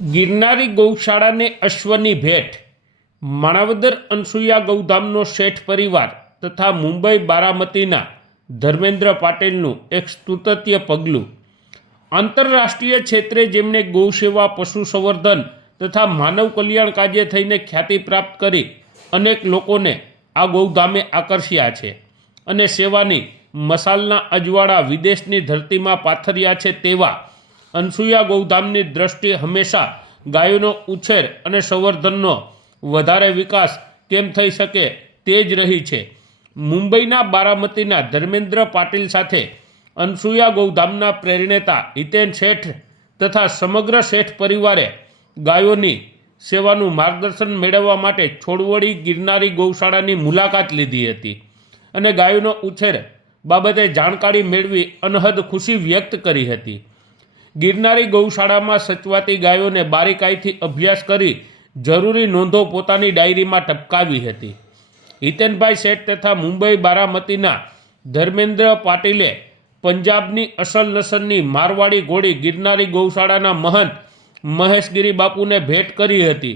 ગિરનારી ગૌશાળાને અશ્વની ભેટ। માણાવદર અનસુયા ગૌધામનો શેઠ પરિવાર તથા મુંબઈ બારામતીના ધર્મેન્દ્ર પાટીલનું એક સ્તુત્ય પગલું। આંતરરાષ્ટ્રીય ક્ષેત્રે જેમણે ગૌસેવા, પશુ સંવર્ધન તથા માનવ કલ્યાણ કાર્ય થઈને ખ્યાતિ પ્રાપ્ત કરી અનેક લોકોને આ ગૌધામે આકર્ષ્યા છે અને સેવાની મશાલના અજવાળા વિદેશની ધરતીમાં પાથર્યા છે તેવા અનસુયા ગૌધામની દ્રષ્ટિ હંમેશા ગાયોનો ઉછેર અને સંવર્ધનનો વધારે વિકાસ કેમ થઈ શકે તે જ રહી છે। મુંબઈના બારામતીના ધર્મેન્દ્ર પાટીલ સાથે અનસુયા ગૌધામના પ્રેરણેતા હિતેન શેઠ તથા સમગ્ર શેઠ પરિવારે ગાયોની સેવાનું માર્ગદર્શન મેળવવા માટે છોડવડી ગિરનારી ગૌશાળાની મુલાકાત લીધી હતી અને ગાયોનો ઉછેર બાબતે જાણકારી મેળવી અનહદ ખુશી વ્યક્ત કરી હતી। ગિરનારી ગૌશાળામાં સચવાતી ગાયોને બારીકાઈથી અભ્યાસ કરી જરૂરી નોંધો પોતાની ડાયરીમાં ટપકાવી હતી। હિતેનભાઈ શેઠ તથા મુંબઈ બારામતીના ધર્મેન્દ્ર પાટીલે પંજાબની અસલ નસલની મારવાડી ઘોડી ગિરનારી ગૌશાળાના મહંત મહેશગીરી બાપુને ભેટ કરી હતી।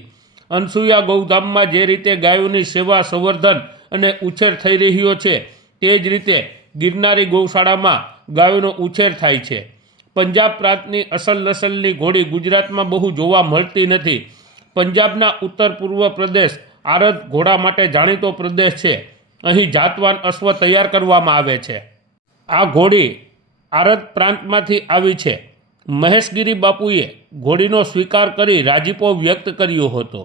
અનસુયા ગૌધામમાં જે રીતે ગાયોની સેવા, સંવર્ધન અને ઉછેર થઈ રહ્યો છે તે જ રીતે ગિરનારી ગૌશાળામાં ગાયોનો ઉછેર થાય છે। પંજાબ પ્રાંતની અસલ નસલની ઘોડી ગુજરાતમાં બહુ જોવા મળતી નથી। પંજાબના ઉત્તર પૂર્વ પ્રદેશ આરત ઘોડા માટે જાણીતો પ્રદેશ છે। અહીં જાતવાન અશ્વ તૈયાર કરવામાં આવે છે। આ ઘોડી આરત પ્રાંતમાંથી આવી છે। મહેશગીરી બાપુએ ઘોડીનો સ્વીકાર કરી રાજીપો વ્યક્ત કર્યો હતો।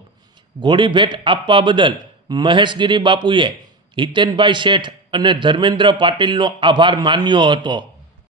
ઘોડી ભેટ આપવા બદલ મહેશગીરી બાપુએ હિતેનભાઈ શેઠ અને ધર્મેન્દ્ર પાટીલનો આભાર માન્યો હતો।